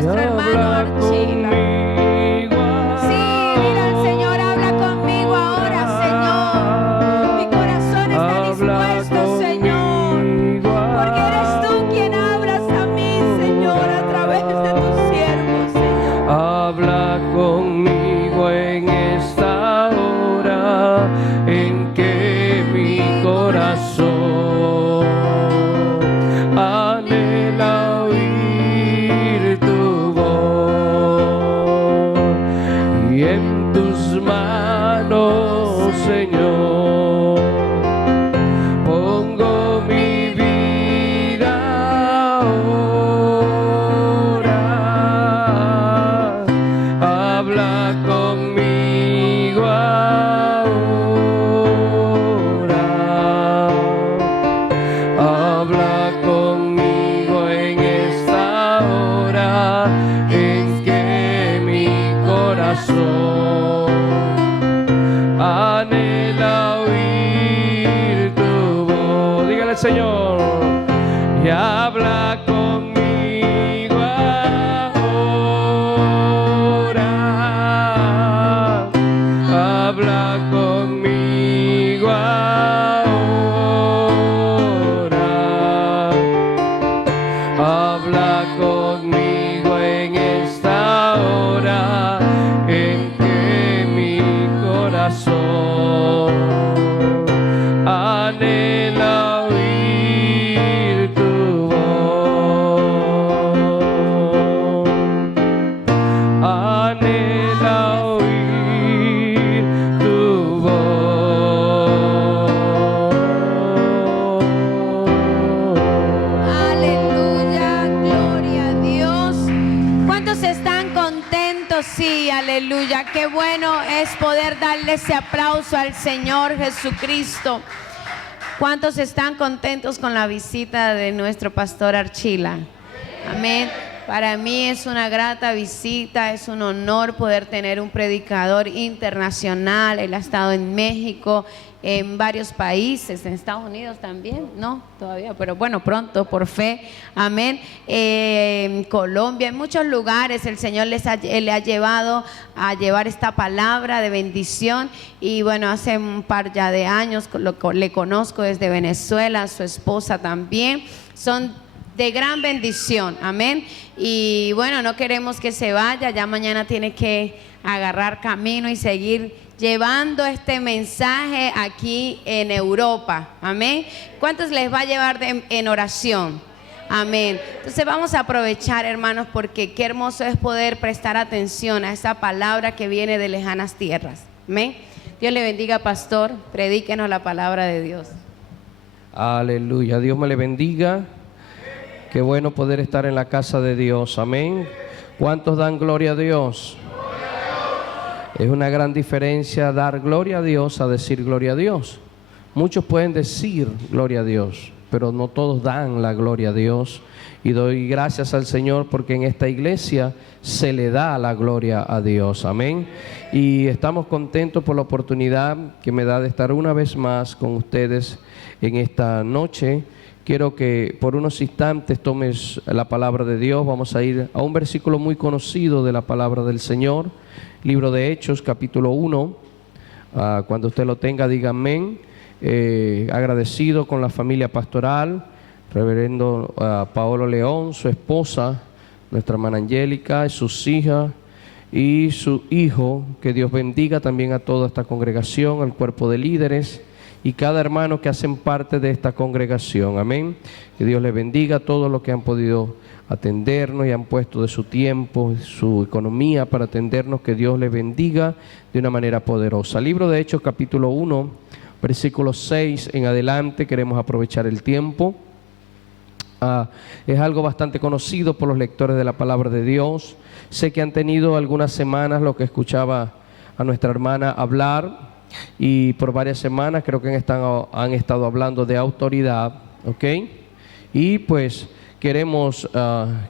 nuestro hermano Archila. Sí, dile al Señor, habla conmigo ahora, Señor. Mi corazón está dispuesto, Señor, porque eres tú quien hablas a mí, Señor, a través de tus siervos, Señor. Habla conmigo en esta hora en que mi corazón anhela oír tu voz, y en tus manos, Señor, pongo mi vida ahora. Habla conmigo ahora. Habla conmigo en esta hora en que mi corazón anhela oír tu voz. Dígale, Señor, y habla conmigo ahora. Habla conmigo ahora. Habla conmigo en esta hora en que mi corazón anhela oír tu voz. Anhela oír tu voz. Aleluya, gloria a Dios. ¿Cuántos están contentos? Sí, aleluya. Qué bueno es poder darle ese aplauso al Señor Jesucristo. ¿Cuántos están contentos con la visita de nuestro pastor Archila? Amén. Para mí es una grata visita, es un honor poder tener un predicador internacional. Él ha estado en México, en varios países, en Estados Unidos también, no, todavía, pero bueno, pronto, por fe, amén. En Colombia, en muchos lugares el Señor le ha llevado a llevar esta palabra de bendición. Y bueno, hace un par ya de años le conozco desde Venezuela, su esposa también, son de gran bendición, amén. Y bueno, no queremos que se vaya, ya mañana tiene que agarrar camino y seguir llevando este mensaje aquí en Europa, amén. ¿Cuántos les va a llevar en oración? Amén. Entonces vamos a aprovechar, hermanos, porque qué hermoso es poder prestar atención a esa palabra que viene de lejanas tierras, amén. Dios le bendiga, pastor, predíquenos la palabra de Dios. Aleluya, Dios me le bendiga. Qué bueno poder estar en la casa de Dios, amén. ¿Cuántos dan gloria a Dios? Es una gran diferencia dar gloria a Dios a decir gloria a Dios. Muchos pueden decir gloria a Dios, pero no todos dan la gloria a Dios. Y doy gracias al Señor porque en esta iglesia se le da la gloria a Dios, amén. Y estamos contentos por la oportunidad que me da de estar una vez más con ustedes en esta noche. Quiero que por unos instantes tomes la palabra de Dios. Vamos a ir a un versículo muy conocido de la palabra del Señor. Libro de Hechos, capítulo 1. Cuando usted lo tenga, diga amén. Agradecido con la familia pastoral, reverendo Paolo León, su esposa, nuestra hermana Angélica, sus hijas y su hijo. Que Dios bendiga también a toda esta congregación, al cuerpo de líderes y cada hermano que hacen parte de esta congregación, amén. Que Dios les bendiga a todos los que han podido atendernos y han puesto de su tiempo, su economía para atendernos. Que Dios les bendiga de una manera poderosa. Libro de Hechos, capítulo 1, versículo 6 en adelante. Queremos aprovechar el tiempo. Es algo bastante conocido por los lectores de la palabra de Dios. Sé que han tenido algunas semanas lo que escuchaba a nuestra hermana hablar, y por varias semanas creo que han estado hablando de autoridad, ¿ok? Y pues queremos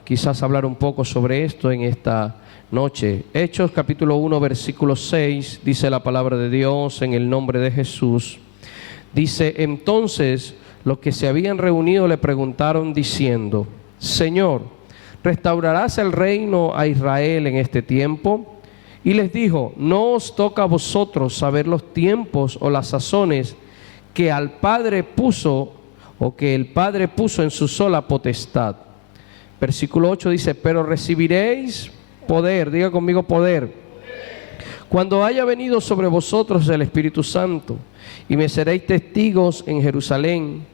quizás hablar un poco sobre esto en esta noche. Hechos capítulo 1 versículo 6 dice la palabra de Dios en el nombre de Jesús. Dice: entonces los que se habían reunido le preguntaron diciendo: Señor, ¿restaurarás el reino a Israel en este tiempo? Y les dijo, no os toca a vosotros saber los tiempos o las sazones que al Padre puso o que el Padre puso en su sola potestad. Versículo 8 dice, pero recibiréis poder, diga conmigo poder, cuando haya venido sobre vosotros el Espíritu Santo, y me seréis testigos en Jerusalén,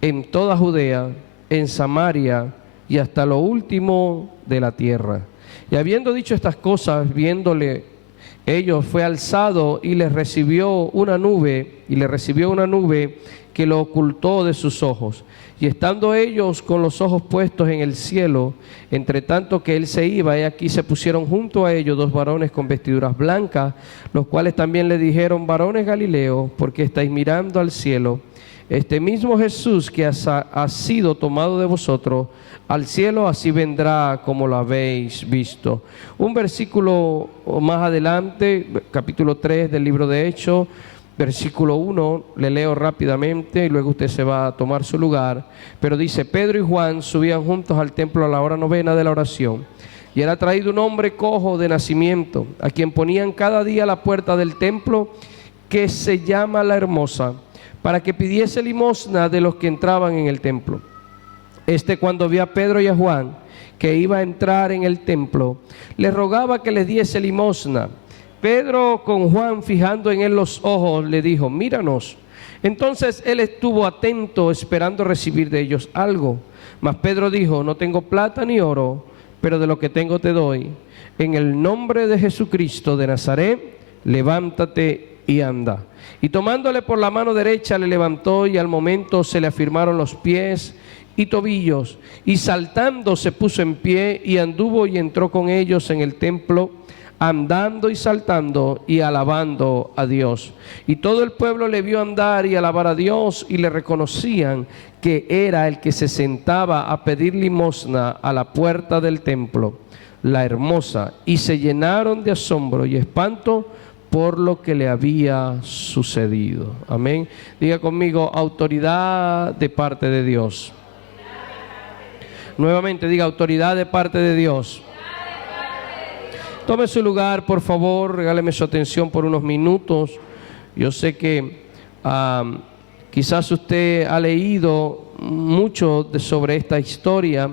en toda Judea, en Samaria y hasta lo último de la tierra. Y habiendo dicho estas cosas, viéndole ellos, fue alzado y le recibió una nube que lo ocultó de sus ojos. Y estando ellos con los ojos puestos en el cielo, entre tanto que él se iba, y aquí se pusieron junto a ellos dos varones con vestiduras blancas, los cuales también le dijeron, varones Galileos, ¿por qué estáis mirando al cielo? Este mismo Jesús que ha sido tomado de vosotros al cielo, así vendrá como lo habéis visto. Un versículo más adelante, capítulo 3 del libro de Hechos, versículo 1, le leo rápidamente y luego usted se va a tomar su lugar. Pero dice, Pedro y Juan subían juntos al templo a la hora novena de la oración. Y era traído un hombre cojo de nacimiento, a quien ponían cada día a la puerta del templo, que se llama La Hermosa, para que pidiese limosna de los que entraban en el templo. Cuando vio a Pedro y a Juan, que iba a entrar en el templo, les rogaba que les diese limosna. Pedro, con Juan fijando en él los ojos, le dijo, míranos. Entonces él estuvo atento, esperando recibir de ellos algo. Mas Pedro dijo, no tengo plata ni oro, pero de lo que tengo te doy. En el nombre de Jesucristo de Nazaret, levántate y anda. Y tomándole por la mano derecha, le levantó, y al momento se le afirmaron los pies y tobillos, y saltando se puso en pie, y anduvo y entró con ellos en el templo, andando y saltando y alabando a Dios. Y todo el pueblo le vio andar y alabar a Dios, y le reconocían que era el que se sentaba a pedir limosna a la puerta del templo, La Hermosa, y se llenaron de asombro y espanto por lo que le había sucedido. Amén. Diga conmigo, autoridad de parte de Dios. Nuevamente diga, autoridad de parte de Dios. Tome su lugar, por favor, regáleme su atención por unos minutos. Yo sé que quizás usted ha leído mucho sobre esta historia,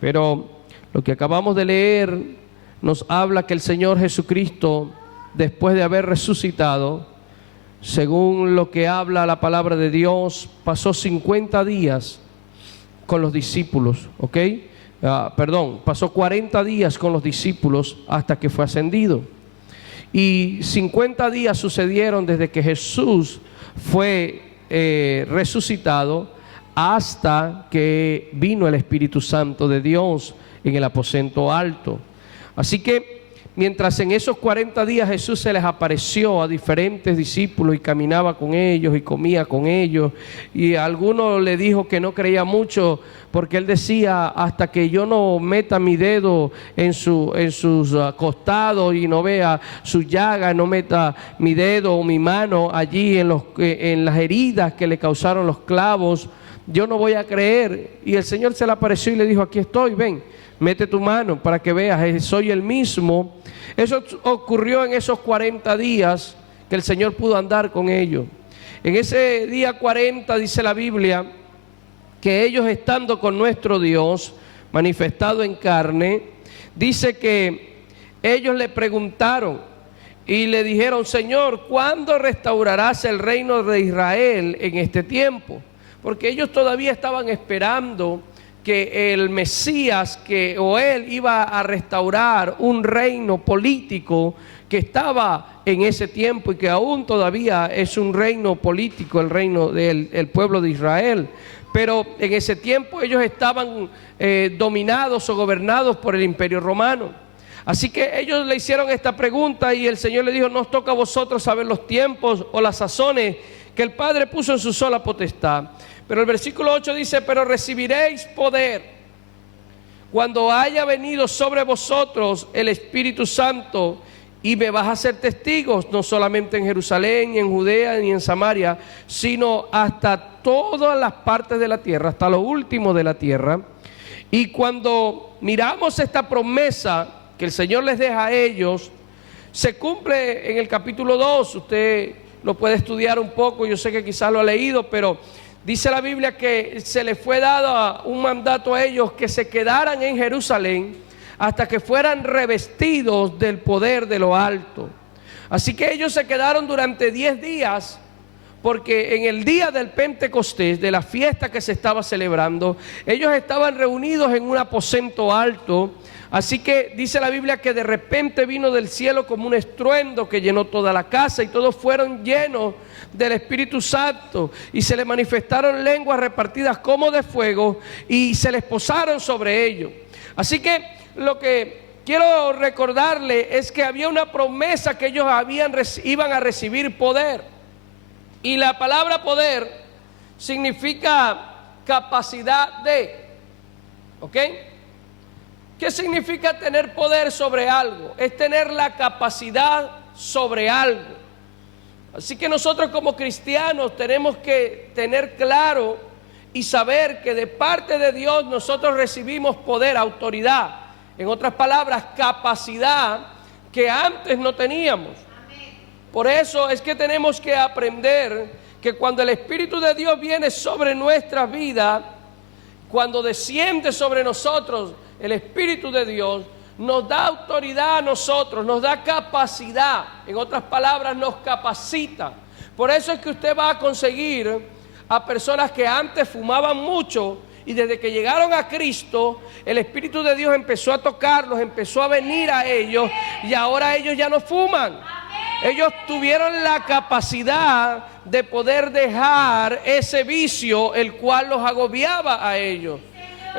pero lo que acabamos de leer nos habla que el Señor Jesucristo, después de haber resucitado, según lo que habla la palabra de Dios, pasó 50 días con los discípulos, ¿ok? Pasó 40 días con los discípulos hasta que fue ascendido. Y 50 días sucedieron desde que Jesús fue resucitado hasta que vino el Espíritu Santo de Dios en el aposento alto. Así que mientras en esos 40 días Jesús se les apareció a diferentes discípulos y caminaba con ellos y comía con ellos, y a algunos le dijo que no creía mucho, porque él decía, hasta que yo no meta mi dedo en sus costados y no vea su llaga, no meta mi dedo o mi mano allí en las heridas que le causaron los clavos, yo no voy a creer. Y el Señor se le apareció y le dijo, aquí estoy, ven, mete tu mano para que veas, soy el mismo. Eso ocurrió en esos 40 días que el Señor pudo andar con ellos. En ese día 40 dice la Biblia que ellos, estando con nuestro Dios manifestado en carne, dice que ellos le preguntaron y le dijeron, Señor, ¿cuándo restaurarás el reino de Israel en este tiempo? Porque ellos todavía estaban esperando que el Mesías, él iba a restaurar un reino político que estaba en ese tiempo y que aún todavía es un reino político, el reino del pueblo de Israel. Pero en ese tiempo ellos estaban dominados o gobernados por el Imperio Romano. Así que ellos le hicieron esta pregunta y el Señor le dijo, no os toca a vosotros saber los tiempos o las sazones que el Padre puso en su sola potestad. Pero el versículo 8 dice, pero recibiréis poder cuando haya venido sobre vosotros el Espíritu Santo, y me vas a ser testigos, no solamente en Jerusalén, ni en Judea, ni en Samaria, sino hasta todas las partes de la tierra, hasta lo último de la tierra. Y cuando miramos esta promesa que el Señor les deja a ellos, se cumple en el capítulo 2, usted lo puede estudiar un poco, yo sé que quizás lo ha leído, pero dice la Biblia que se les fue dado un mandato a ellos que se quedaran en Jerusalén hasta que fueran revestidos del poder de lo alto. Así que ellos se quedaron durante 10 días, porque en el día del Pentecostés, de la fiesta que se estaba celebrando, ellos estaban reunidos en un aposento alto. Así que dice la Biblia que de repente vino del cielo como un estruendo que llenó toda la casa, y todos fueron llenos del Espíritu Santo, y se les manifestaron lenguas repartidas como de fuego, y se les posaron sobre ellos. Así que lo que quiero recordarle es que había una promesa que ellos iban a recibir poder. Y la palabra poder significa capacidad de, ¿ok? ¿Qué significa tener poder sobre algo? Es tener la capacidad sobre algo. Así que nosotros como cristianos tenemos que tener claro y saber que de parte de Dios nosotros recibimos poder, autoridad. En otras palabras, capacidad que antes no teníamos. Por eso es que tenemos que aprender que cuando el Espíritu de Dios viene sobre nuestra vida, cuando desciende sobre nosotros el Espíritu de Dios, nos da autoridad a nosotros, nos da capacidad. En otras palabras, nos capacita. Por eso es que usted va a conseguir a personas que antes fumaban mucho, y desde que llegaron a Cristo, el Espíritu de Dios empezó a tocarlos, empezó a venir a ellos, y ahora ellos ya no fuman. Ellos tuvieron la capacidad de poder dejar ese vicio el cual los agobiaba a ellos.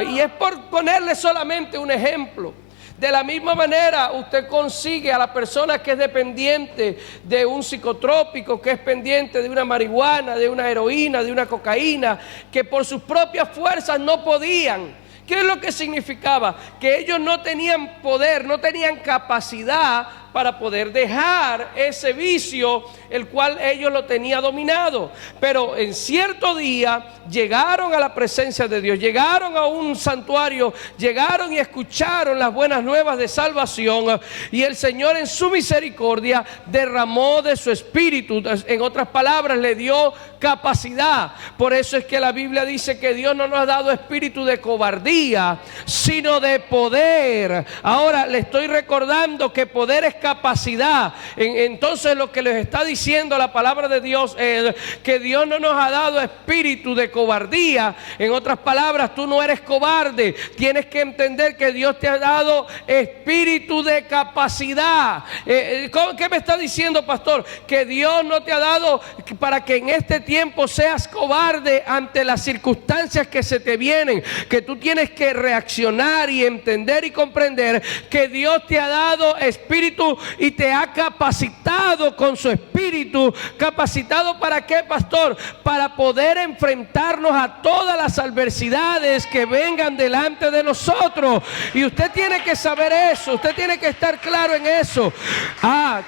Y es por ponerle solamente un ejemplo. De la misma manera, usted consigue a la persona que es dependiente de un psicotrópico, que es pendiente de una marihuana, de una heroína, de una cocaína, que por sus propias fuerzas no podían. ¿Qué es lo que significaba? Que ellos no tenían poder, no tenían capacidad para poder dejar ese vicio, el cual ellos lo tenían dominado. Pero en cierto día llegaron a la presencia de Dios, llegaron a un santuario, llegaron y escucharon las buenas nuevas de salvación, y el Señor en su misericordia derramó de su espíritu. En otras palabras, le dio capacidad. Por eso es que la Biblia dice que Dios no nos ha dado espíritu de cobardía, sino de poder. Ahora le estoy recordando que poder es capacidad. Entonces lo que les está diciendo la palabra de Dios es que Dios no nos ha dado espíritu de cobardía. En otras palabras, tú no eres cobarde. Tienes que entender que Dios te ha dado espíritu de capacidad. ¿Qué me está diciendo, pastor? Que Dios no te ha dado para que en este tiempo seas cobarde ante las circunstancias que se te vienen, que tú tienes que reaccionar y entender y comprender que Dios te ha dado espíritu y te ha capacitado con su espíritu. ¿Capacitado para qué, pastor? Para poder enfrentarnos a todas las adversidades que vengan delante de nosotros. Y usted tiene que saber eso, usted tiene que estar claro en eso.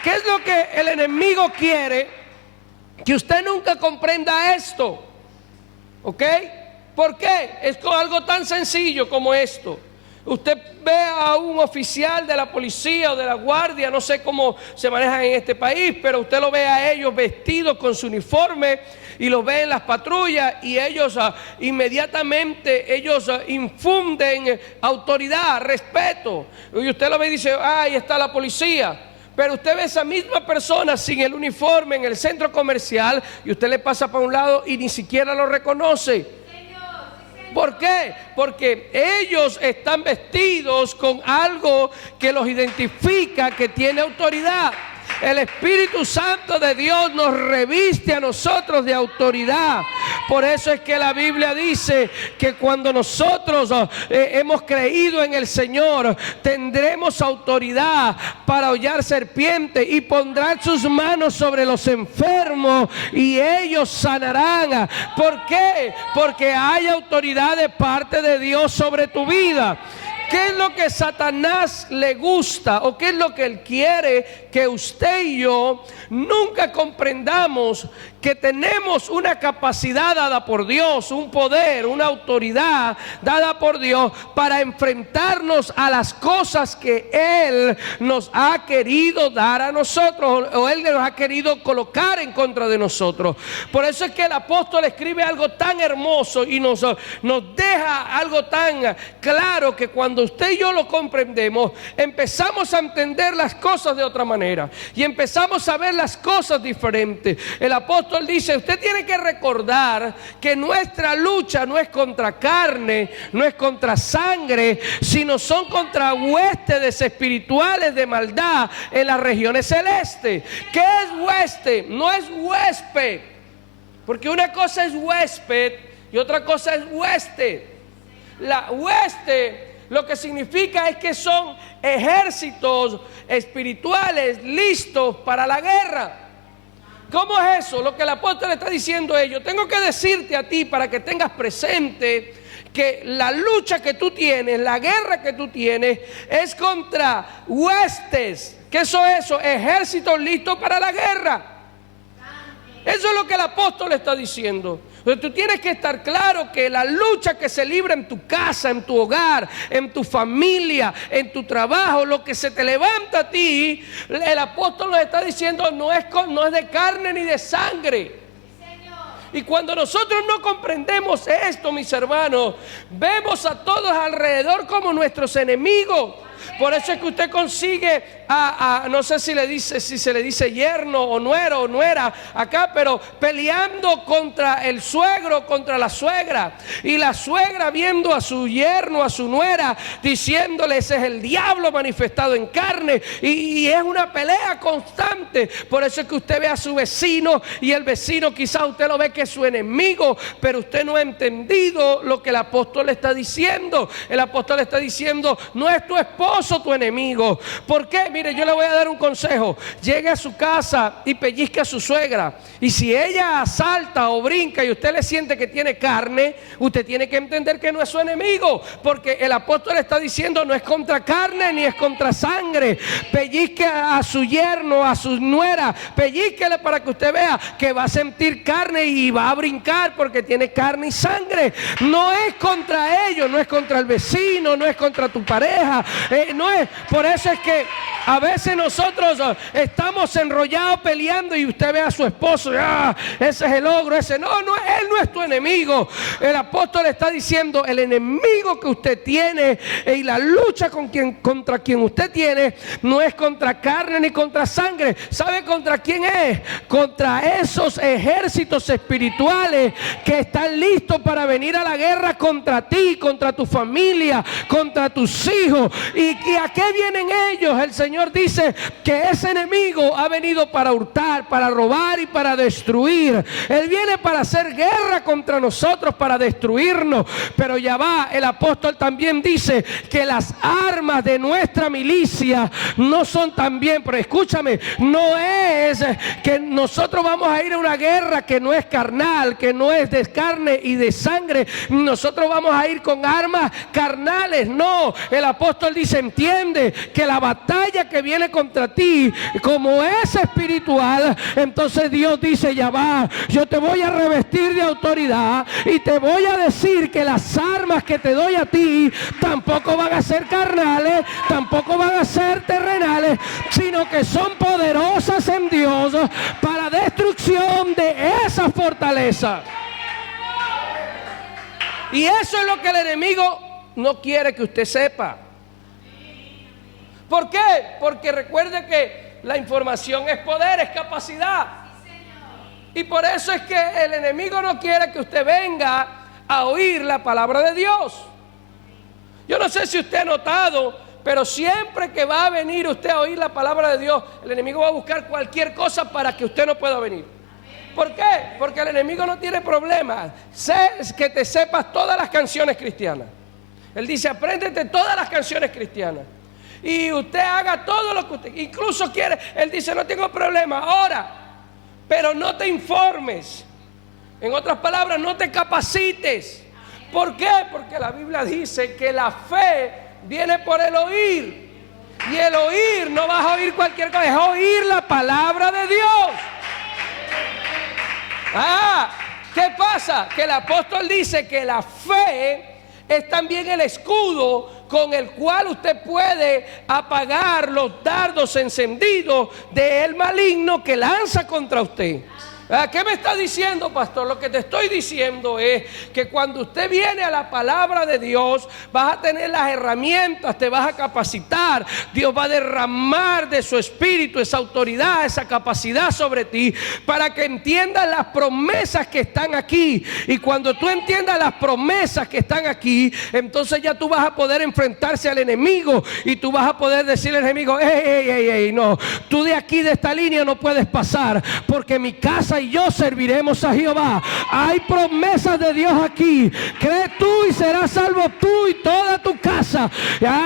¿Qué es lo que el enemigo quiere? Que usted nunca comprenda esto. ¿Ok? ¿Por qué? Es algo tan sencillo como esto. Usted ve a un oficial de la policía o de la guardia, no sé cómo se manejan en este país, pero usted lo ve a ellos vestidos con su uniforme y los ve en las patrullas, y ellos inmediatamente infunden autoridad, respeto. Y usted lo ve y dice, ahí está la policía. Pero usted ve a esa misma persona sin el uniforme en el centro comercial, y usted le pasa para un lado y ni siquiera lo reconoce. ¿Por qué? Porque ellos están vestidos con algo que los identifica, que tiene autoridad. El Espíritu Santo de Dios nos reviste a nosotros de autoridad. Por eso es que la Biblia dice que cuando nosotros hemos creído en el Señor, tendremos autoridad para hollar serpientes, y pondrán sus manos sobre los enfermos y ellos sanarán. ¿Por qué? Porque hay autoridad de parte de Dios sobre tu vida. ¿Qué es lo que Satanás le gusta, o qué es lo que él quiere? Que usted y yo nunca comprendamos que tenemos una capacidad dada por Dios, un poder, una autoridad dada por Dios para enfrentarnos a las cosas que Él nos ha querido dar a nosotros, o Él nos ha querido colocar en contra de nosotros. Por eso es que el apóstol escribe algo tan hermoso y nos deja algo tan claro, que cuando usted y yo lo comprendemos, empezamos a entender las cosas de otra manera y empezamos a ver las cosas diferentes. El apóstol dice: usted tiene que recordar que nuestra lucha no es contra carne, no es contra sangre, sino son contra huestes espirituales de maldad en las regiones celestes. ¿Qué es hueste? No es huésped, porque una cosa es huésped y otra cosa es hueste. La hueste lo que significa es que son ejércitos espirituales listos para la guerra. ¿Cómo es eso? Lo que el apóstol está diciendo es: yo tengo que decirte a ti, para que tengas presente, que la lucha que tú tienes, la guerra que tú tienes, es contra huestes. ¿Qué es eso? Ejércitos listos para la guerra. Eso es lo que el apóstol está diciendo. Entonces tú tienes que estar claro que la lucha que se libra en tu casa, en tu hogar, en tu familia, en tu trabajo, lo que se te levanta a ti, el apóstol nos está diciendo, no es de carne ni de sangre. Y cuando nosotros no comprendemos esto, mis hermanos, vemos a todos alrededor como nuestros enemigos. Por eso es que usted consigue no sé si se le dice yerno o nuera acá, pero peleando contra el suegro, contra la suegra, y la suegra viendo a su yerno, a su nuera, diciéndole: ese es el diablo manifestado en carne, y es una pelea constante. Por eso es que usted ve a su vecino, y el vecino quizás usted lo ve que es su enemigo, pero usted no ha entendido lo que el apóstol le está diciendo. El apóstol le está diciendo: no es tu esposo tu enemigo. ¿Por qué? Mire, yo le voy a dar un consejo. Llegue a su casa y pellizque a su suegra, y si ella salta o brinca y usted le siente que tiene carne, usted tiene que entender que no es su enemigo, porque el apóstol está diciendo: no es contra carne ni es contra sangre. Pellizque a su yerno, a su nuera, pellizquele para que usted vea que va a sentir carne y va a brincar porque tiene carne y sangre. No es contra ellos, no es contra el vecino, no es contra tu pareja, no es. Por eso es que a veces nosotros estamos enrollados peleando, y usted ve a su esposo: ese es el ogro, ese. No, él no es tu enemigo. El apóstol está diciendo: el enemigo que usted tiene y la lucha contra quien usted tiene no es contra carne ni contra sangre. ¿Sabe contra quién es? Contra esos ejércitos espirituales que están listos para venir a la guerra contra ti, contra tu familia, contra tus hijos. ¿Y a qué vienen ellos? El Señor dice que ese enemigo ha venido para hurtar, para robar y para destruir. Él viene para hacer guerra contra nosotros, para destruirnos. Pero ya va, el apóstol también dice que las armas de nuestra milicia no son también, pero escúchame, no es que nosotros vamos a ir a una guerra que no es carnal, que no es de carne y de sangre. Nosotros vamos a ir con armas carnales. No, el apóstol dice: entiende que la batalla que viene contra ti, como es espiritual, entonces Dios dice: ya va, yo te voy a revestir de autoridad y te voy a decir que las armas que te doy a ti tampoco van a ser carnales, tampoco van a ser terrenales, sino que son poderosas en Dios para destrucción de esa fortaleza. Y eso es lo que el enemigo no quiere que usted sepa. ¿Por qué? Porque recuerde que la información es poder, es capacidad. Y por eso es que el enemigo no quiere que usted venga a oír la palabra de Dios. Yo no sé si usted ha notado, pero siempre que va a venir usted a oír la palabra de Dios, el enemigo va a buscar cualquier cosa para que usted no pueda venir. ¿Por qué? Porque el enemigo no tiene problema. Que te sepas todas las canciones cristianas. Él dice: apréndete todas las canciones cristianas. Y usted haga todo lo que usted incluso quiere. Él dice: no tengo problema, ahora, pero no te informes. En otras palabras, no te capacites. ¿Por qué? Porque la Biblia dice que la fe viene por el oír. Y el oír, no vas a oír cualquier cosa, es oír la palabra de Dios. ¿Qué pasa? Que el apóstol dice que la fe es también el escudo con el cual usted puede apagar los dardos encendidos del maligno que lanza contra usted. ¿Qué me está diciendo, pastor? Lo que te estoy diciendo es que cuando usted viene a la palabra de Dios, vas a tener las herramientas, te vas a capacitar. Dios va a derramar de su espíritu esa autoridad, esa capacidad sobre ti, para que entiendas las promesas que están aquí. Y cuando tú entiendas las promesas que están aquí, entonces ya tú vas a poder enfrentarse al enemigo, y tú vas a poder decirle al enemigo: ey, no, tú de aquí, de esta línea no puedes pasar, porque mi casa y yo serviremos a Jehová. Hay promesas de Dios aquí. Cree tú y serás salvo tú y toda tu casa.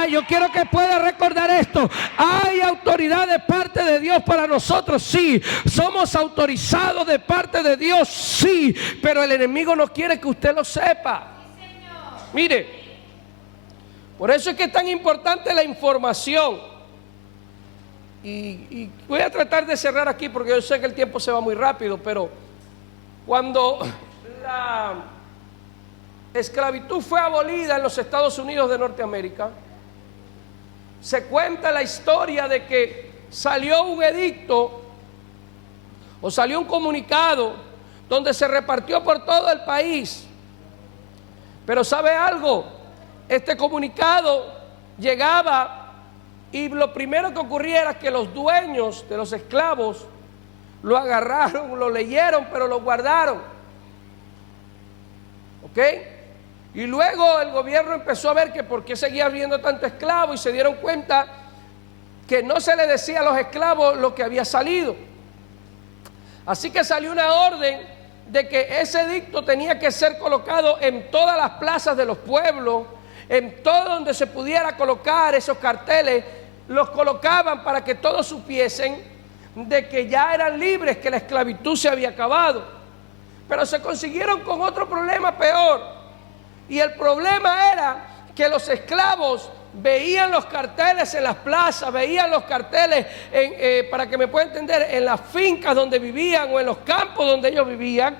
Yo quiero que puedas recordar esto. Hay autoridad de parte de Dios para nosotros, sí. Somos autorizados de parte de Dios, sí. Pero el enemigo no quiere que usted lo sepa. Mire, por eso es que es tan importante la información. Y voy a tratar de cerrar aquí, porque yo sé que el tiempo se va muy rápido. Pero cuando la esclavitud fue abolida en los Estados Unidos de Norteamérica, se cuenta la historia de que salió un edicto, o salió un comunicado, donde se repartió por todo el país. Pero ¿sabe algo? Este comunicado llegaba, y lo primero que ocurría era que los dueños de los esclavos lo agarraron, lo leyeron, pero lo guardaron. ¿Ok? Y luego el gobierno empezó a ver que por qué seguía habiendo tanto esclavo, y se dieron cuenta que no se le decía a los esclavos lo que había salido. Así que salió una orden de que ese edicto tenía que ser colocado en todas las plazas de los pueblos, en todo donde se pudiera colocar esos carteles. Los colocaban para que todos supiesen de que ya eran libres, que la esclavitud se había acabado. Pero se consiguieron con otro problema peor, y el problema era que los esclavos veían los carteles en las plazas, veían los carteles para que me pueda entender, en las fincas donde vivían o en los campos donde ellos vivían.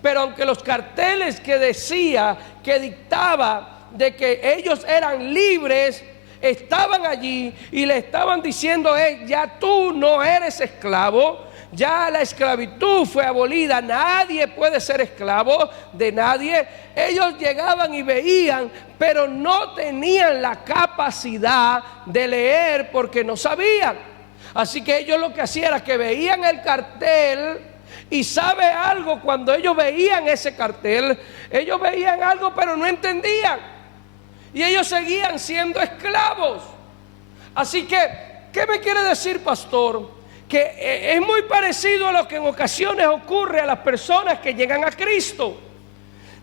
Pero aunque los carteles que decía, que dictaba de que ellos eran libres, estaban allí y le estaban diciendo: ya tú no eres esclavo, ya la esclavitud fue abolida, nadie puede ser esclavo de nadie. Ellos llegaban y veían, pero no tenían la capacidad de leer porque no sabían. Así que ellos lo que hacían era que veían el cartel. Y sabe algo, cuando ellos veían ese cartel, ellos veían algo pero no entendían. Y ellos seguían siendo esclavos. Así que, ¿qué me quiere decir, pastor? Que es muy parecido a lo que en ocasiones ocurre a las personas que llegan a Cristo.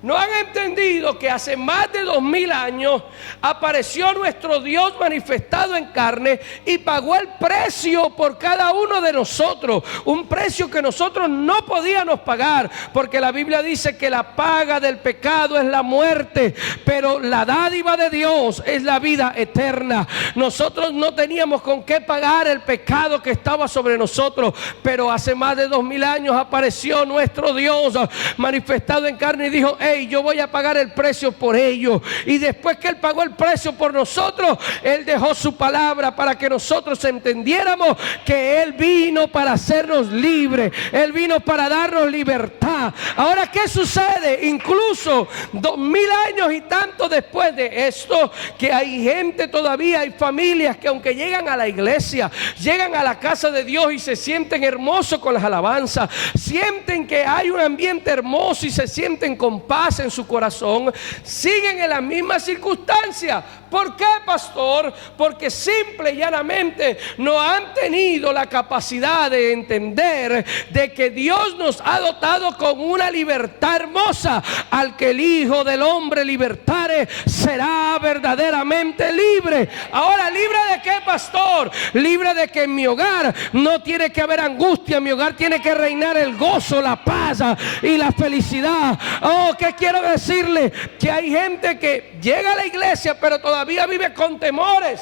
No han entendido que hace más de 2000 años apareció nuestro Dios manifestado en carne y pagó el precio por cada uno de nosotros. Un precio que nosotros no podíamos pagar, porque la Biblia dice que la paga del pecado es la muerte, pero la dádiva de Dios es la vida eterna. Nosotros no teníamos con qué pagar el pecado que estaba sobre nosotros, pero hace más de 2000 años apareció nuestro Dios manifestado en carne y dijo: yo voy a pagar el precio por ellos. Y después que Él pagó el precio por nosotros, Él dejó su palabra para que nosotros entendiéramos que Él vino para hacernos libres. Él vino para darnos libertad. Ahora, ¿qué sucede? Incluso 2000 años y tanto después de esto, que hay gente todavía, hay familias que aunque llegan a la iglesia, llegan a la casa de Dios y se sienten hermosos con las alabanzas, sienten que hay un ambiente hermoso y se sienten con paz en su corazón, siguen en la misma circunstancia. ¿Por qué, pastor? Porque simple y llanamente no han tenido la capacidad de entender de que Dios nos ha dotado con una libertad hermosa. Al que el Hijo del Hombre libertare, será verdaderamente libre. Ahora, ¿libre de qué, pastor? Libre de que en mi hogar no tiene que haber angustia, en mi hogar tiene que reinar el gozo, la paz y la felicidad. Oh, ¿qué quiero decirle? Que hay gente que llega a la iglesia pero todavía vive con temores,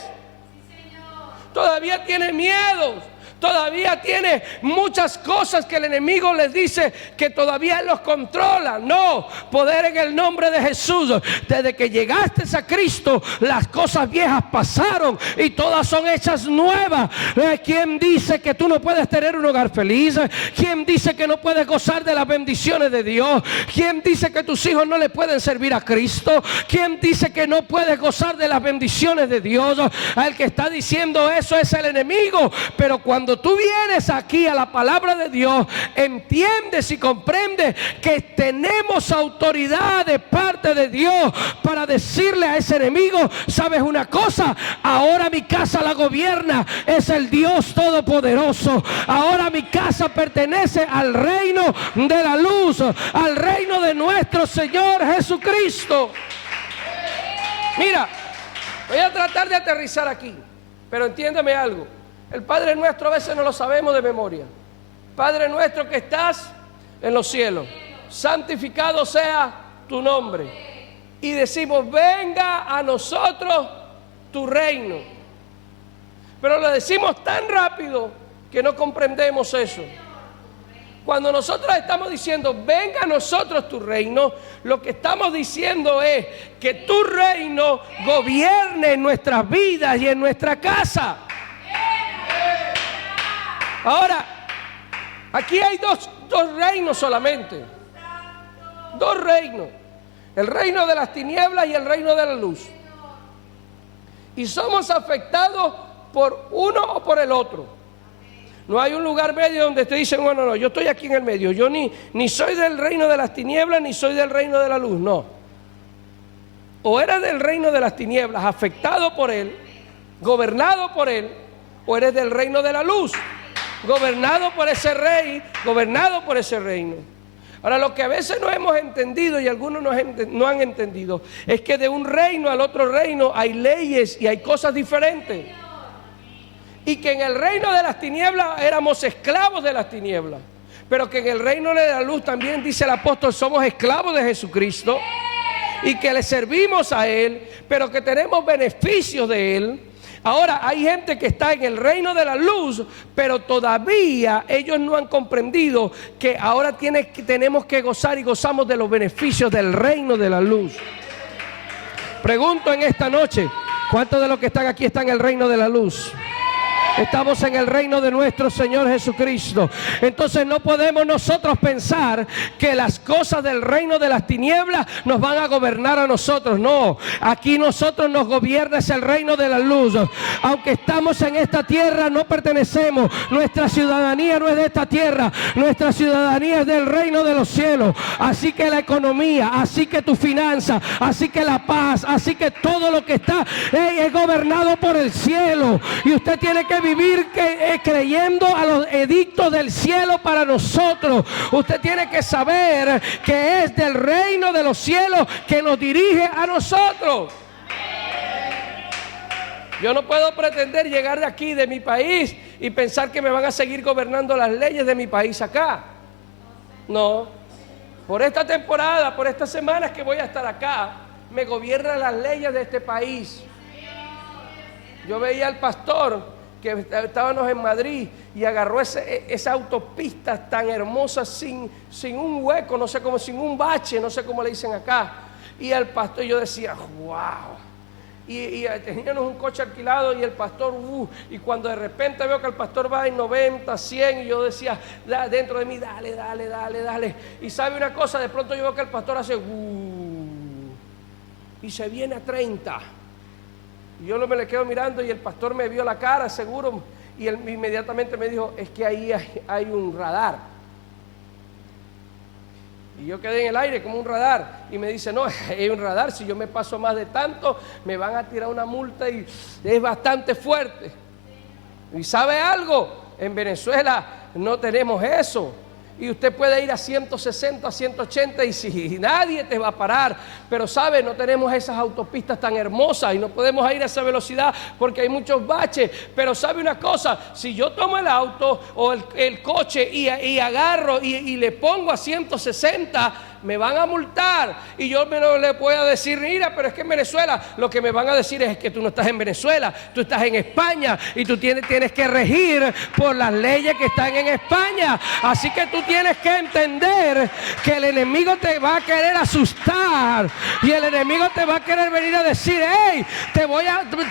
todavía tiene miedo, todavía tiene muchas cosas que el enemigo les dice que todavía los controla. No, poder en el nombre de Jesús. Desde que llegaste a Cristo, las cosas viejas pasaron y todas son hechas nuevas. ¿Quién dice que tú no puedes tener un hogar feliz? ¿Quién dice que no puedes gozar de las bendiciones de Dios? ¿Quién dice que tus hijos no le pueden servir a Cristo? ¿Quién dice que no puedes gozar de las bendiciones de Dios? El que está diciendo eso es el enemigo. Pero cuando tú vienes aquí a la palabra de Dios, entiendes y comprendes que tenemos autoridad de parte de Dios para decirle a ese enemigo: ¿sabes una cosa? Ahora mi casa la gobierna es el Dios Todopoderoso. Ahora mi casa pertenece al reino de la luz, al reino de nuestro Señor Jesucristo. Mira, voy a tratar de aterrizar aquí, pero entiéndeme algo. El Padre Nuestro a veces no lo sabemos de memoria. Padre nuestro que estás en los cielos, santificado sea tu nombre. Y decimos: venga a nosotros tu reino. Pero lo decimos tan rápido que no comprendemos eso. Cuando nosotros estamos diciendo: venga a nosotros tu reino, lo que estamos diciendo es que tu reino gobierne en nuestras vidas y en nuestra casa. Ahora, aquí hay dos reinos solamente. Dos reinos. El reino de las tinieblas y el reino de la luz. Y somos afectados por uno o por el otro. No hay un lugar medio donde te dicen: bueno, no, yo estoy aquí en el medio. Yo ni soy del reino de las tinieblas ni soy del reino de la luz. No. O eres del reino de las tinieblas, afectado por él, gobernado por él, o eres del reino de la luz, gobernado por ese rey, gobernado por ese reino. Ahora, lo que a veces no hemos entendido y algunos no han entendido es que de un reino al otro reino hay leyes y hay cosas diferentes. Y que en el reino de las tinieblas éramos esclavos de las tinieblas, pero que en el reino de la luz también, dice el apóstol, somos esclavos de Jesucristo y que le servimos a Él, pero que tenemos beneficios de Él. Ahora, hay gente que está en el reino de la luz, pero todavía ellos no han comprendido que ahora tenemos que gozar y gozamos de los beneficios del reino de la luz. Pregunto en esta noche: ¿cuántos de los que están aquí están en el reino de la luz? Estamos en el reino de nuestro Señor Jesucristo. Entonces no podemos nosotros pensar que las cosas del reino de las tinieblas nos van a gobernar a nosotros. No, aquí nosotros nos gobierna es el reino de la luz. Aunque estamos en esta tierra, no pertenecemos. Nuestra ciudadanía no es de esta tierra. Nuestra ciudadanía es del reino de los cielos. Así que la economía, así que tu finanza, así que la paz, así que todo lo que está es gobernado por el cielo. Y usted tiene que vivir creyendo a los edictos del cielo para nosotros. Usted tiene que saber que es del reino de los cielos que nos dirige a nosotros. Yo no puedo pretender llegar de aquí, de mi país, y pensar que me van a seguir gobernando las leyes de mi país acá. No. Por esta temporada, por estas semanas que voy a estar acá, me gobiernan las leyes de este país. Yo veía al pastor que estábamos en Madrid y agarró esa autopista tan hermosa sin un hueco, no sé cómo, sin un bache, no sé cómo le dicen acá. Y el pastor, yo decía: wow. Y teníamos un coche alquilado y el pastor, y cuando de repente veo que el pastor va en 90, 100, y yo decía dentro de mí: dale. Y sabe una cosa, de pronto yo veo que el pastor hace y se viene a 30. Y yo no me le quedo mirando y el pastor me vio la cara, seguro, y él inmediatamente me dijo: es que ahí hay un radar. Y yo quedé en el aire como un radar. Y me dice: no, hay un radar, si yo me paso más de tanto, me van a tirar una multa y es bastante fuerte. ¿Y sabe algo? En Venezuela no tenemos eso. Y usted puede ir a 160, a 180 y si nadie te va a parar. Pero sabe, no tenemos esas autopistas tan hermosas y no podemos ir a esa velocidad porque hay muchos baches. Pero sabe una cosa, si yo tomo el auto o el coche y agarro y le pongo a 160, me van a multar y yo no le puedo decir, mira, pero es que en Venezuela, lo que me van a decir es que tú no estás en Venezuela, tú estás en España y tú tienes que regir por las leyes que están en España. Así que tú tienes que entender que el enemigo te va a querer asustar y el enemigo te va a querer venir a decir, hey,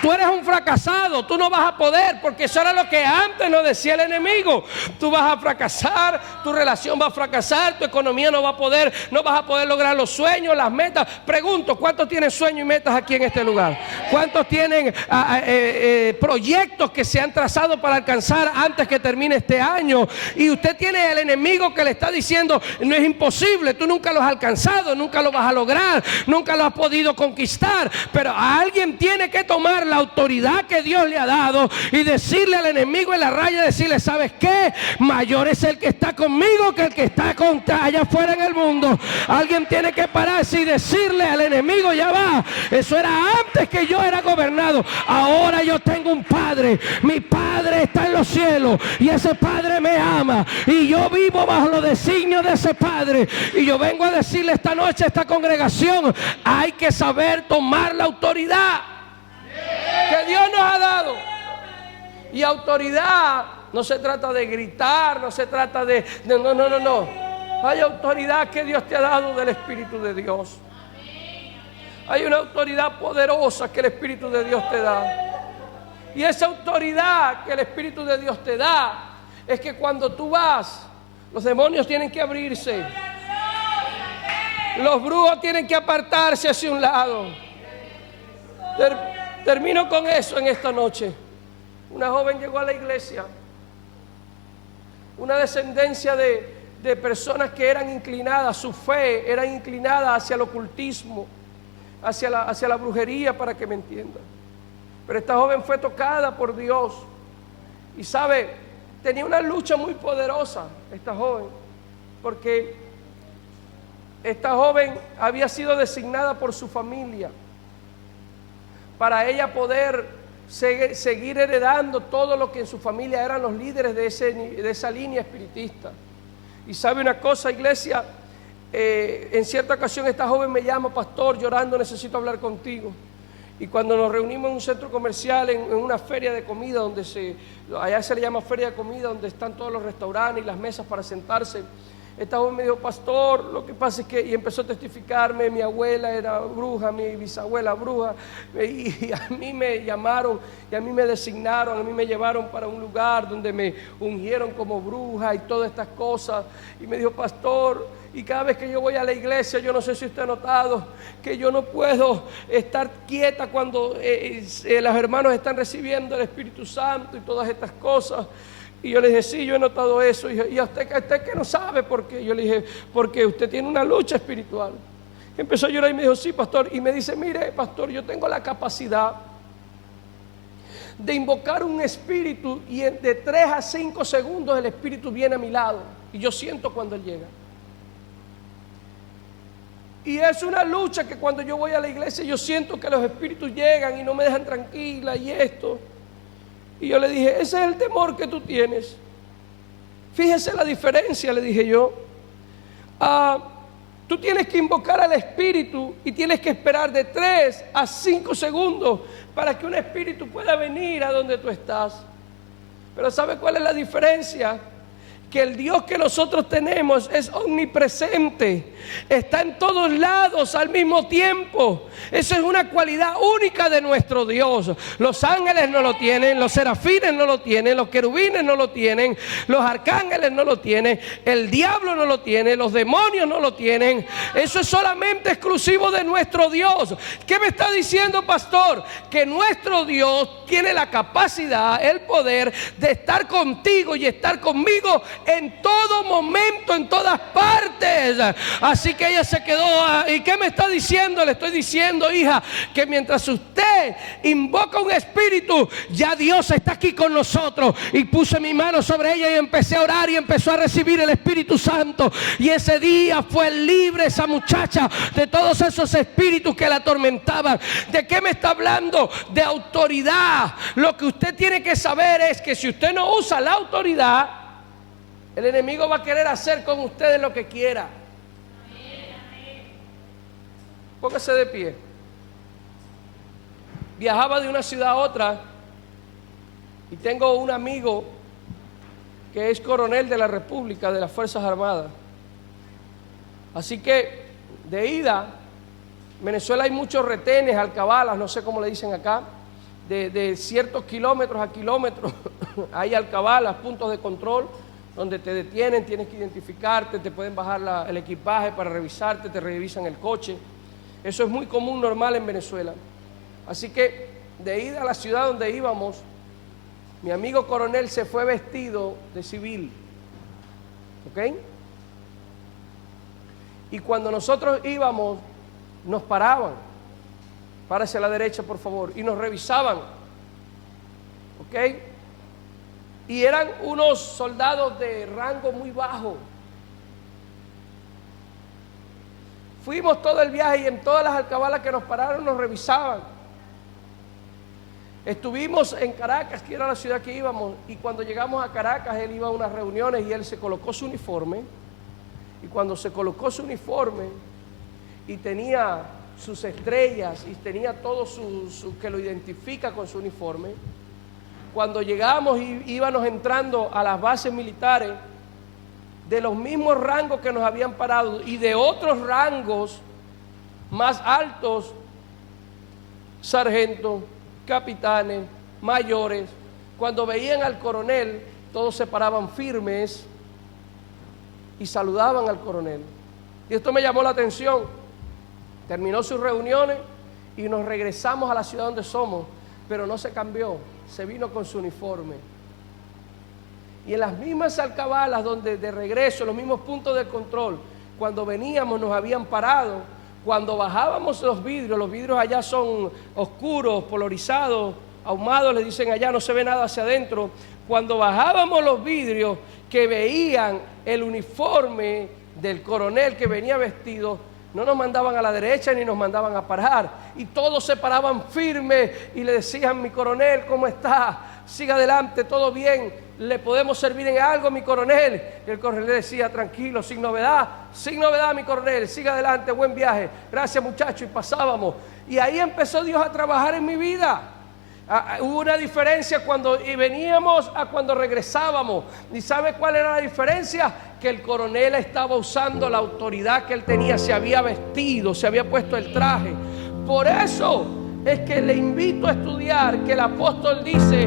tú eres un fracasado, tú no vas a poder, porque eso era lo que antes nos decía el enemigo. Tú vas a fracasar, tu relación va a fracasar, tu economía no vas a poder lograr los sueños, las metas. Pregunto, ¿cuántos tienen sueños y metas aquí en este lugar? ¿Cuántos tienen proyectos que se han trazado para alcanzar antes que termine este año? Y usted tiene el enemigo que le está diciendo, no es imposible, tú nunca lo has alcanzado, nunca lo vas a lograr, nunca lo has podido conquistar. Pero alguien tiene que tomar la autoridad que Dios le ha dado y decirle al enemigo en la raya, decirle, ¿sabes qué? Mayor es el que está conmigo que el que está allá afuera en el mundo. Alguien tiene que pararse y decirle al enemigo, ya va, eso era antes que yo era gobernado, ahora yo tengo un padre, mi padre está en los cielos y ese padre me ama y yo vivo bajo los designios de ese padre. Y yo vengo a decirle esta noche a esta congregación, hay que saber tomar la autoridad que Dios nos ha dado. Y autoridad no se trata de gritar, no se trata de no. Hay autoridad que Dios te ha dado del Espíritu de Dios. Hay una autoridad poderosa que el Espíritu de Dios te da. Y esa autoridad que el Espíritu de Dios te da es que cuando tú vas, los demonios tienen que abrirse. Los brujos tienen que apartarse hacia un lado. Termino con eso en esta noche. Una joven llegó a la iglesia, una descendencia de personas que eran inclinadas, su fe era inclinada hacia el ocultismo, hacia la brujería, para que me entiendan. Pero esta joven fue tocada por Dios y sabe, tenía una lucha muy poderosa esta joven, porque esta joven había sido designada por su familia para ella poder seguir heredando todo lo que en su familia eran los líderes de esa línea espiritista. Y sabe una cosa, iglesia, en cierta ocasión esta joven me llama, pastor, llorando, necesito hablar contigo. Y cuando nos reunimos en un centro comercial, en una feria de comida, allá se le llama feria de comida, donde están todos los restaurantes y las mesas para sentarse, esta joven me dijo, pastor, lo que pasa es que, y empezó a testificarme, mi abuela era bruja, mi bisabuela bruja, y a mí me llamaron, y a mí me designaron, a mí me llevaron para un lugar donde me ungieron como bruja y todas estas cosas. Y me dijo, pastor, y cada vez que yo voy a la iglesia, yo no sé si usted ha notado, que yo no puedo estar quieta cuando los hermanos están recibiendo el Espíritu Santo y todas estas cosas. Y yo le dije, sí, yo he notado eso. Y a usted que no sabe por qué. Yo le dije, porque usted tiene una lucha espiritual. Empezó a llorar y me dijo, sí, pastor. Y me dice, mire, pastor, yo tengo la capacidad de invocar un espíritu y de 3 a 5 segundos el espíritu viene a mi lado. Y yo siento cuando él llega. Y es una lucha que cuando yo voy a la iglesia yo siento que los espíritus llegan y no me dejan tranquila y esto. Y yo le dije, ese es el temor que tú tienes. Fíjese la diferencia, le dije yo. Tú tienes que invocar al espíritu y tienes que esperar de 3 a 5 segundos para que un espíritu pueda venir a donde tú estás. Pero ¿sabe cuál es la diferencia? Que el Dios que nosotros tenemos es omnipresente, está en todos lados al mismo tiempo. Esa es una cualidad única de nuestro Dios. Los ángeles no lo tienen, los serafines no lo tienen, los querubines no lo tienen, los arcángeles no lo tienen, el diablo no lo tiene, los demonios no lo tienen. Eso es solamente exclusivo de nuestro Dios. ¿Qué me está diciendo, pastor? Que nuestro Dios tiene la capacidad, el poder de estar contigo y estar conmigo en todo momento, en todas partes. Así que ella se quedó. ¿Y qué me está diciendo? Le estoy diciendo, hija, que mientras usted invoca un espíritu, ya Dios está aquí con nosotros. Y puse mi mano sobre ella y empecé a orar y empezó a recibir el Espíritu Santo. Y ese día fue libre esa muchacha de todos esos espíritus que la atormentaban. ¿De qué me está hablando? De autoridad. Lo que usted tiene que saber es que si usted no usa la autoridad, el enemigo va a querer hacer con ustedes lo que quiera. Póngase de pie. Viajaba de una ciudad a otra y tengo un amigo que es coronel de la República, de las Fuerzas Armadas. Así que de ida, en Venezuela hay muchos retenes, alcabalas, no sé cómo le dicen acá, de ciertos kilómetros a kilómetros. Hay alcabalas, puntos de control, donde te detienen, tienes que identificarte, te pueden bajar el equipaje para revisarte, te revisan el coche. Eso es muy común, normal en Venezuela. Así que de ida a la ciudad donde íbamos, mi amigo coronel se fue vestido de civil, ¿ok? Y cuando nosotros íbamos, nos paraban. Párese a la derecha, por favor, y nos revisaban, ¿ok? Y eran unos soldados de rango muy bajo. Fuimos todo el viaje y en todas las alcabalas que nos pararon nos revisaban. Estuvimos en Caracas, que era la ciudad que íbamos, y cuando llegamos a Caracas, él iba a unas reuniones y él se colocó su uniforme. Y cuando se colocó su uniforme y tenía sus estrellas y tenía todo que lo identifica con su uniforme, cuando llegamos y íbamos entrando a las bases militares, de los mismos rangos que nos habían parado y de otros rangos más altos, sargentos, capitanes, mayores, cuando veían al coronel, todos se paraban firmes y saludaban al coronel. Y esto me llamó la atención. Terminó sus reuniones y nos regresamos a la ciudad donde somos, pero no se cambió, se vino con su uniforme. Y en las mismas alcabalas donde de regreso, los mismos puntos de control, cuando veníamos nos habían parado, cuando bajábamos los vidrios allá son oscuros, polarizados, ahumados, le dicen allá, no se ve nada hacia adentro. Cuando bajábamos los vidrios, que veían el uniforme del coronel que venía vestido, no nos mandaban a la derecha ni nos mandaban a parar. Y todos se paraban firmes y le decían: mi coronel, ¿cómo está? Siga adelante, todo bien, ¿le podemos servir en algo, mi coronel? Y el coronel decía: tranquilo, sin novedad, mi coronel, siga adelante, buen viaje, gracias muchacho. Y pasábamos. Y ahí empezó Dios a trabajar en mi vida. Hubo una diferencia cuando veníamos a cuando regresábamos. ¿Y sabe cuál era la diferencia? Que el coronel estaba usando la autoridad que él tenía, se había vestido, se había puesto el traje. Por eso es que le invito a estudiar que el apóstol dice: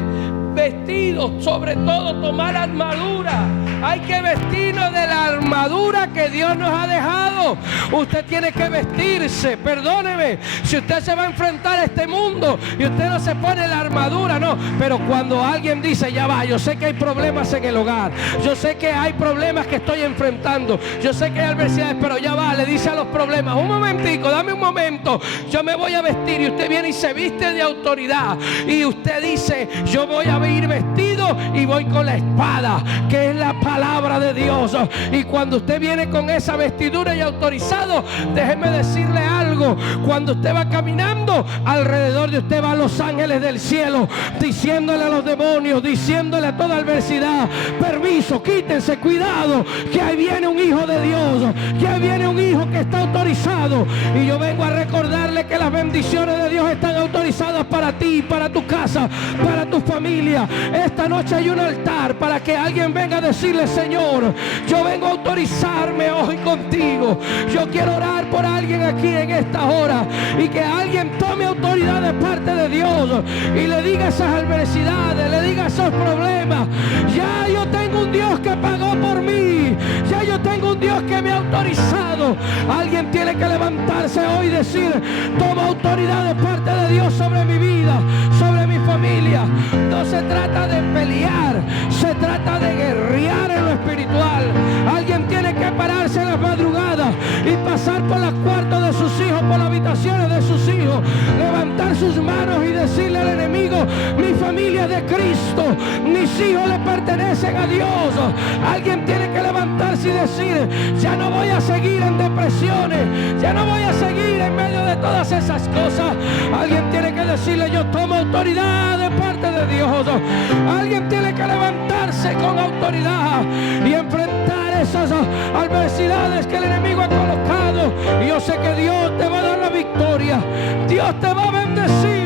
vestidos, sobre todo tomar armadura. Hay que vestirnos de la armadura que Dios nos ha dejado. Usted tiene que vestirse, perdóneme, si usted se va a enfrentar a este mundo y usted no se pone la armadura, no. Pero cuando alguien dice: ya va, yo sé que hay problemas en el hogar, yo sé que hay problemas que estoy enfrentando, yo sé que hay adversidades, pero ya va, le dice a los problemas: un momentico, dame un momento, yo me voy a vestir. Y usted viene y se viste de autoridad y usted dice: yo voy a ir vestido y voy con la espada, que es la palabra de Dios. Y cuando usted viene con esa vestidura y autorizado, déjeme decirle algo: cuando usted va caminando, alrededor de usted van los ángeles del cielo diciéndole a los demonios, diciéndole a toda adversidad: permiso, quítense, cuidado, que ahí viene un hijo de Dios, que ahí viene un hijo que está autorizado. Y yo vengo a recordarle que las bendiciones de Dios están autorizadas para ti, para tu casa, para tu familia. Esta noche hay un altar para que alguien venga a decirle: Señor, yo vengo a autorizarme hoy contigo. Yo quiero orar por alguien aquí en esta hora, y que alguien tome autoridad de parte de Dios y le diga esas adversidades, le diga esos problemas: ya yo tengo un Dios que pagó por mí, ya yo tengo un Dios que me ha autorizado. Alguien tiene que levantarse hoy y decir: toma autoridad de parte de Dios sobre mi vida, sobre mi familia. No se trata de pelear, se trata de guerrear en lo espiritual. Alguien tiene que pararse en las madrugadas y pasar por los cuartos de sus hijos, por las habitaciones de sus hijos, levantar sus manos y decirle al enemigo: mi familia es de Cristo, mis hijos le pertenecen a Dios. Alguien tiene que levantarse y decir: ya no voy a seguir en depresiones, ya no voy a seguir en medio de todas esas cosas. Alguien tiene que decirle: yo tomo autoridad de parte de Dios. Alguien tiene que levantarse con autoridad y enfrentar esas adversidades que el enemigo ha colocado. Y yo sé que Dios te va a dar la victoria Dios te va a bendecir.